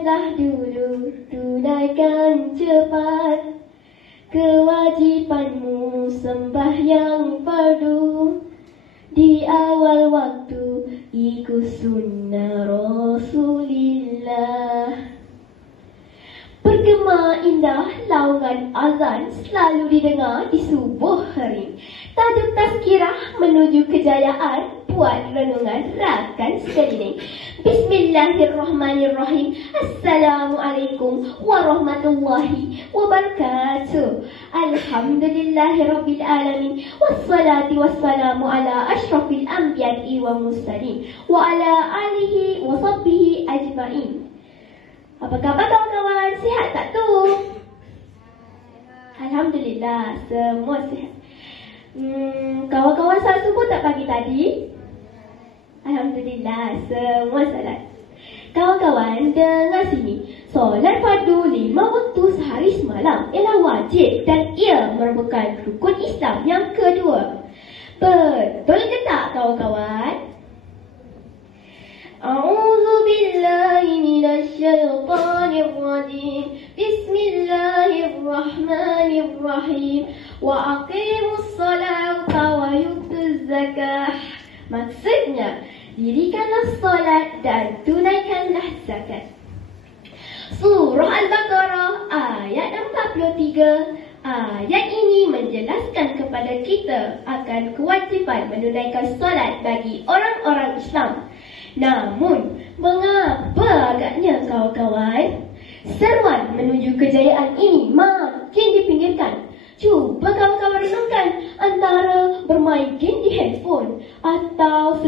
Bangunlah dulu, tunaikan cepat kewajipanmu sembahyang fardu. Di awal waktu ikut sunnah Rasulillah. Bergema indah laungan azan selalu didengar di subuh hari. Tajuk tazkirah menuju kejayaan, buat renungan rakan sekeliling. Bismillahirrahmanirrahim. Assalamualaikum warahmatullahi wabarakatuh. Alhamdulillahirabbil alamin. Wassalatu wassalamu ala asyrafil anbiya'i wa mursalin wa ala alihi wa sahbihi ajmain. Apa khabar kawan-kawan? Sihat tak tu? Alhamdulillah, semua sihat. Kawan-kawan salat subuh tak pagi tadi? Alhamdulillah, semua salat. Kawan-kawan, dengar sini. Solat fardu 5 waktu sehari semalam ialah wajib dan ia merupakan rukun Islam yang kedua. Betul ke tak kawan-kawan? A'udzu billahi minasyaitonir rajim. Bismillahirrahmanirrahim. Wa aqimus salata wa yutuz zakah. Maksudnya, dirikanlah solat dan tunaikanlah zakat. Surah Al-Baqarah ayat 43. Ayat ini menjelaskan kepada kita akan kewajipan menunaikan solat bagi orang-orang Islam. Namun, mengapa agaknya kawan-kawan seruan menuju kejayaan ini makin dipinggirkan? Cuba kawan-kawan renungkan antara bermain game di handphone atau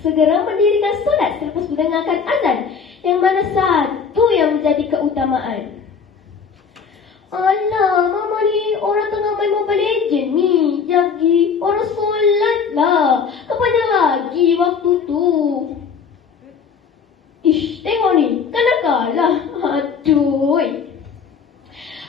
segera mendirikan solat selepas mendengarkan azan. Yang mana satu yang menjadi keutamaan? Alah, mama ni orang tengah main Mobile Legend ni. Jadi orang solat lah. Kapan lagi waktu tu? Ish, tengok ni. Kan kalah. Aduh.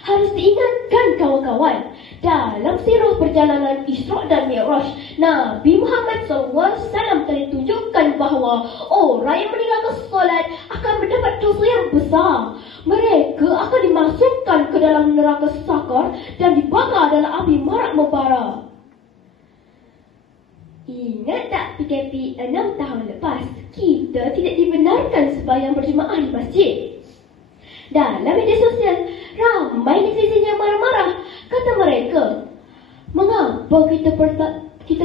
Harus diingatkan kawan-kawan, dalam sirah perjalanan Isra' dan Mi'raj, Nabi Muhammad SAW telah ditunjukkan bahawa orang yang meninggalkan solat akan mendapat dosa yang besar. Mereka akan dimasukkan ke dalam neraka sakar dan dibakar dalam api marak membara. Ingat tak PKP 6 tahun lepas, kita tidak dibenarkan sembahyang berjemaah di masjid. Dalam media sosial, ramai netizen yang marah-marah. Kata mereka, mengapa kita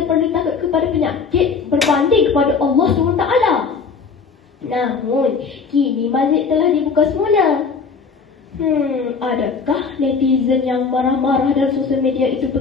perlu takut kepada penyakit berbanding kepada Allah SWT? Namun, kini masjid telah dibuka semula. Adakah netizen yang marah-marah dalam sosial media itu